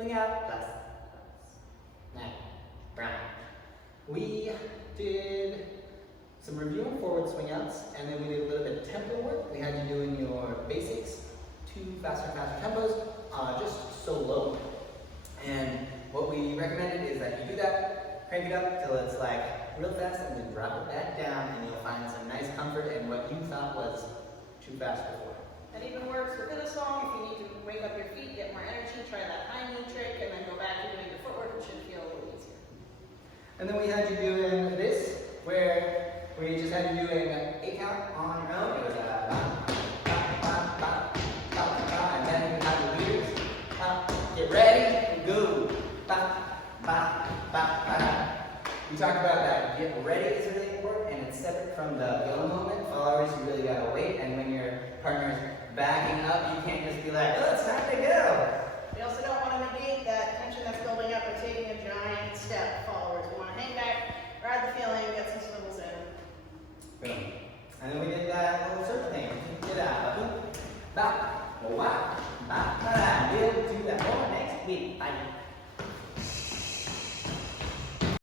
Swing out, plus, Matt, Brown. We did some review on forward swing outs, and then we did a little bit of tempo work. We had you doing your basics, 2 faster tempos, just so low. And what we recommended is that you do that, crank it up till it's like real fast, and then drop it back down, and you'll find some nice comfort in what you thought was too fast before. That even works within a song. If you need to wake up your feet, get more energy, try that high knee trick, and then go back to doing your footwork. It should feel a little easier. And then we had you doing this, where we just had you doing a count on your own. It was a ba, ba, ba, ba, ba, ba, and then you have the leaders. Get ready, go. Ba, ba, ba, ba. We talked about that. Get ready is really important, and it's separate from the go moment. Followers, you really gotta wait, and when your partner's backing up, you can't just be like, oh, it's time to go. We also don't want to negate that tension that's building up and taking a giant step forward. We want to hang back, ride the feeling, get some swivels in. Boom. And then we did that little circle thing. Get out.